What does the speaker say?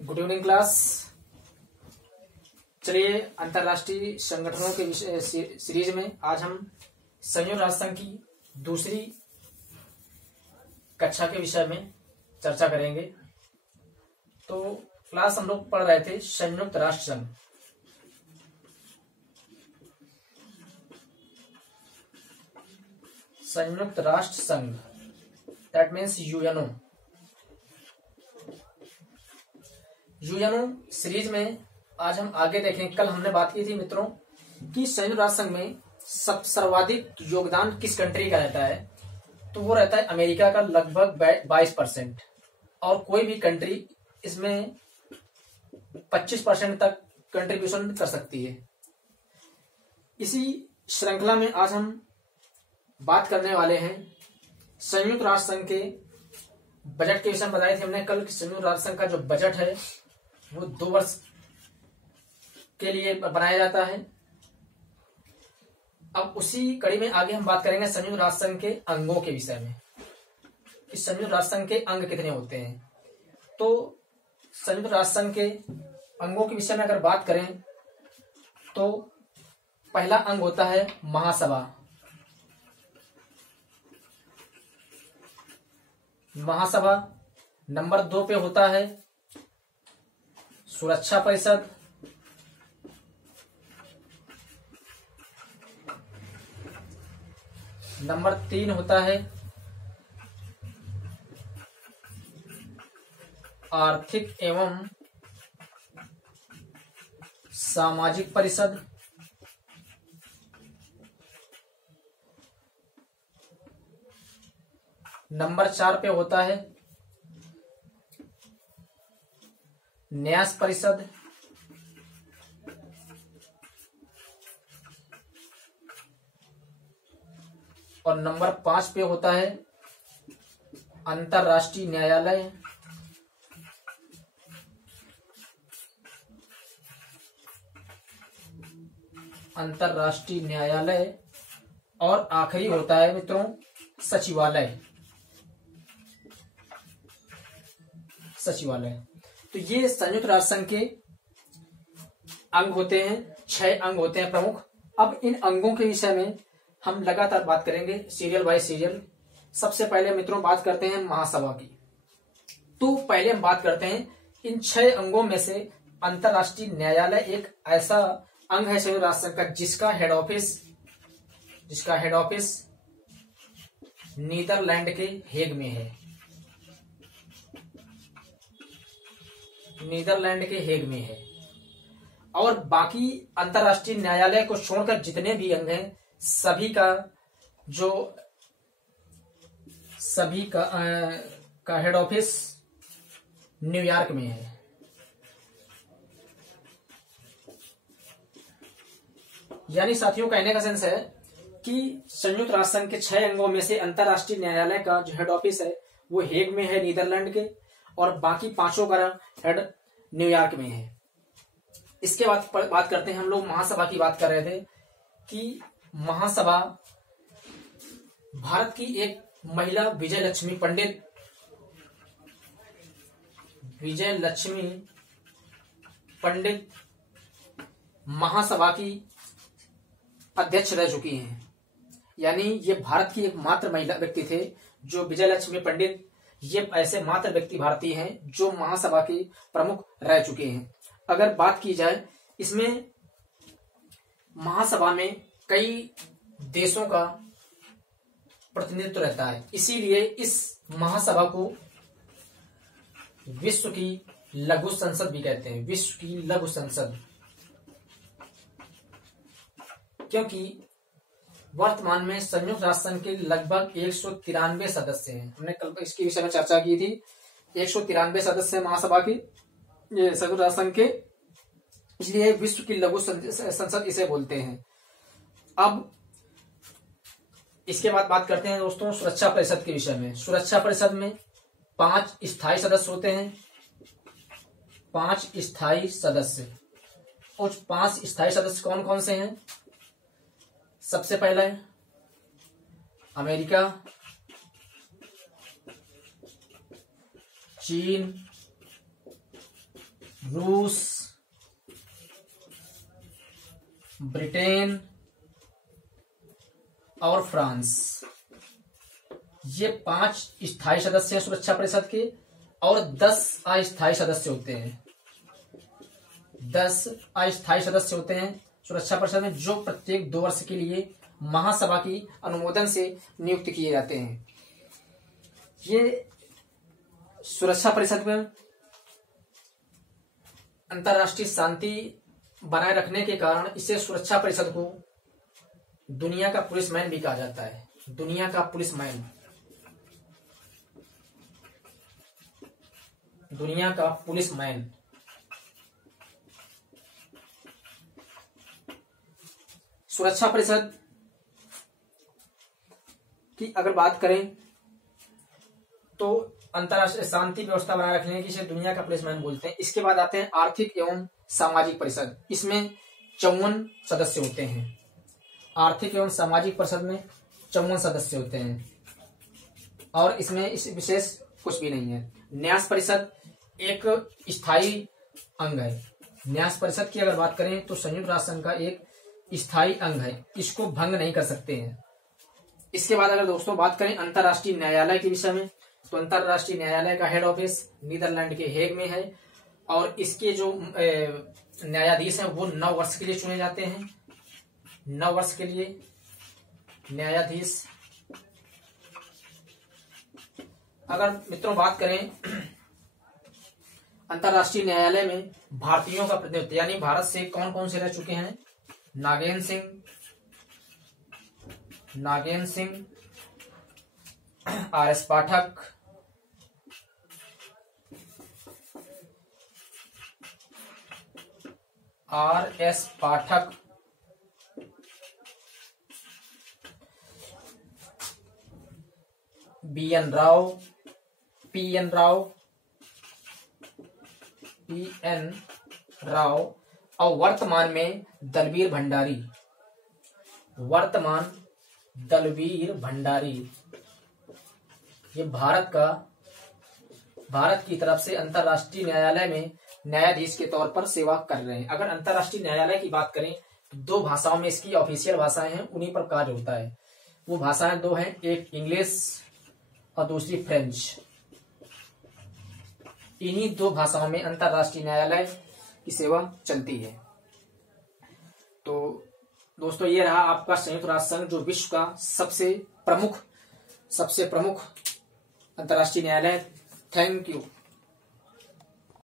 Good evening class. चलिए अंतर्राष्ट्रीय संगठनों के विषय सीरीज में आज हम संयुक्त राष्ट्र संघ की दूसरी कक्षा के विषय में चर्चा करेंगे। तो क्लास हम लोग पढ़ रहे थे संयुक्त राष्ट्र संघ। संयुक्त राष्ट्र संघ that means UNO. UNO series में आज हम आगे देखें। कल हमने बात की थी मित्रों कि संयुक्त राष्ट्र संघ में सर्वाधिक योगदान किस कंट्री का रहता है, तो वो रहता है अमेरिका का लगभग 22%, और कोई भी कंट्री इसमें 25% तक कंट्रीब्यूशन कर सकती है। इसी श्रृंखला में आज हम बात करने वाले हैं संयुक्त राष्ट्र संघ के बजट के विषय में। बताए थे हमने कल कि संयुक्त राष्ट्र संघ का जो बजट है वो 2 वर्ष के लिए बनाया जाता है। अब उसी कड़ी में आगे हम बात करेंगे संयुक्त राष्ट्र संघ के अंगों के विषय में कि संयुक्त राष्ट्र संघ के अंग कितने होते हैं। तो संयुक्त राष्ट्र संघ के अंगों के विषय में अगर बात करें तो पहला अंग होता है महासभा। महासभा नंबर 2 पे होता है सुरक्षा परिषद। नंबर 3 होता है आर्थिक एवं सामाजिक परिषद। नंबर 4 पे होता है न्यास परिषद। और नंबर 5 पे होता है अंतर्राष्ट्रीय न्यायालय। अंतर्राष्ट्रीय न्यायालय और आखिरी होता है मित्रों सचिवालय। सचिवालय। तो ये संयुक्त राष्ट्र संघ के अंग होते हैं। 6 अंग होते हैं प्रमुख। अब इन अंगों के विषय में हम लगातार बात करेंगे सीरियल बाय सीरियल। सबसे पहले मित्रों बात करते हैं महासभा की। तो पहले हम बात करते हैं इन 6 अंगों में से अंतर्राष्ट्रीय न्यायालय एक ऐसा अंग है संयुक्त राष्ट्र संघ का जिसका हेड ऑफिस नीदरलैंड के हेग में है। नीदरलैंड के हेग में है। और बाकी अंतर्राष्ट्रीय न्यायालय को छोड़कर जितने भी अंग हैं सभी का हेड ऑफिस न्यूयॉर्क में है। यानी साथियों कहने का सेंस है कि संयुक्त राष्ट्र संघ के 6 अंगों में से अंतर्राष्ट्रीय न्यायालय का जो हेड ऑफिस है वो हेग में है नीदरलैंड के, और बाकी 5 का हेड न्यूयॉर्क में है। इसके बाद बात करते हैं हम लोग महासभा की बात कर रहे थे कि महासभा भारत की एक महिला विजय लक्ष्मी पंडित महासभा की अध्यक्ष रह चुकी हैं। यानी ये भारत की एकमात्र महिला व्यक्ति थे जो विजय लक्ष्मी पंडित, ये ऐसे मात्र व्यक्ति भारतीय हैं जो महासभा के प्रमुख रह चुके हैं। अगर बात की जाए इसमें महासभा में कई देशों का प्रतिनिधित्व रहता है, इसीलिए इस महासभा को विश्व की लघु संसद भी कहते हैं। विश्व की लघु संसद, क्योंकि वर्तमान में संयुक्त राष्ट्र संघ के लगभग 193 सदस्य हैं। हमने कल इसके विषय में चर्चा की थी। 193 सदस्य महासभा की ये संयुक्त राष्ट्र संघ के, इसलिए विश्व की लघु संसद इसे बोलते हैं। अब इसके बाद बात करते हैं दोस्तों सुरक्षा परिषद के विषय में। सुरक्षा परिषद में 5 स्थायी सदस्य होते हैं। 5 स्थायी सदस्य। और 5 स्थायी सदस्य कौन कौन से हैं? सबसे पहला है अमेरिका, चीन, रूस, ब्रिटेन और फ्रांस, ये 5 स्थायी सदस्य हैं सुरक्षा परिषद के, और 10 अस्थायी सदस्य होते हैं। 10 अस्थायी सदस्य होते हैं सुरक्षा परिषद में, जो प्रत्येक 2 वर्ष के लिए महासभा की अनुमोदन से नियुक्त किए जाते हैं। ये सुरक्षा परिषद में अंतर्राष्ट्रीय शांति बनाए रखने के कारण इसे सुरक्षा परिषद को दुनिया का पुलिसमैन भी कहा जाता है। दुनिया का पुलिसमैन, दुनिया का पुलिसमैन। सुरक्षा परिषद की अगर बात करें तो अंतर्राष्ट्रीय शांति व्यवस्था बनाए रखने की इसे दुनिया का पुलिसमैन बोलते हैं। इसके बाद आते हैं आर्थिक एवं सामाजिक परिषद। इसमें 54 सदस्य होते हैं। आर्थिक एवं सामाजिक परिषद में 54 सदस्य होते हैं, और इसमें इस विशेष कुछ भी नहीं है। न्यास परिषद एक स्थायी अंग है। न्यास परिषद की अगर बात करें तो संयुक्त राष्ट्र संघ का एक स्थायी अंग है, इसको भंग नहीं कर सकते हैं। इसके बाद अगर दोस्तों बात करें अंतर्राष्ट्रीय न्यायालय के विषय में, तो अंतर्राष्ट्रीय न्यायालय का हेड ऑफिस नीदरलैंड के हेग में है, और इसके जो न्यायाधीश हैं वो 9 वर्ष के लिए चुने जाते हैं। 9 वर्ष के लिए न्यायाधीश। अगर मित्रों बात करें अंतर्राष्ट्रीय न्यायालय में भारतीयों का प्रतिनिधित्व, यानी भारत से कौन कौन से रह चुके हैं? Nagendra Singh, R S Pathak, B N Rao, P N Rao, और वर्तमान में दलवीर भंडारी, ये भारत की तरफ से अंतर्राष्ट्रीय न्यायालय में न्यायाधीश के तौर पर सेवा कर रहे हैं। अगर अंतर्राष्ट्रीय न्यायालय की बात करें तो 2 भाषाओं में इसकी ऑफिशियल भाषाएं हैं, उन्हीं पर कार्य होता है। वो भाषाएं 2 हैं, एक इंग्लिश और दूसरी फ्रेंच। इन्हीं 2 भाषाओं में अंतर्राष्ट्रीय न्यायालय की सेवा चलती है। तो दोस्तों ये रहा आपका संयुक्त राष्ट्र संघ, जो विश्व का सबसे प्रमुख अंतर्राष्ट्रीय न्यायालय। Thank you.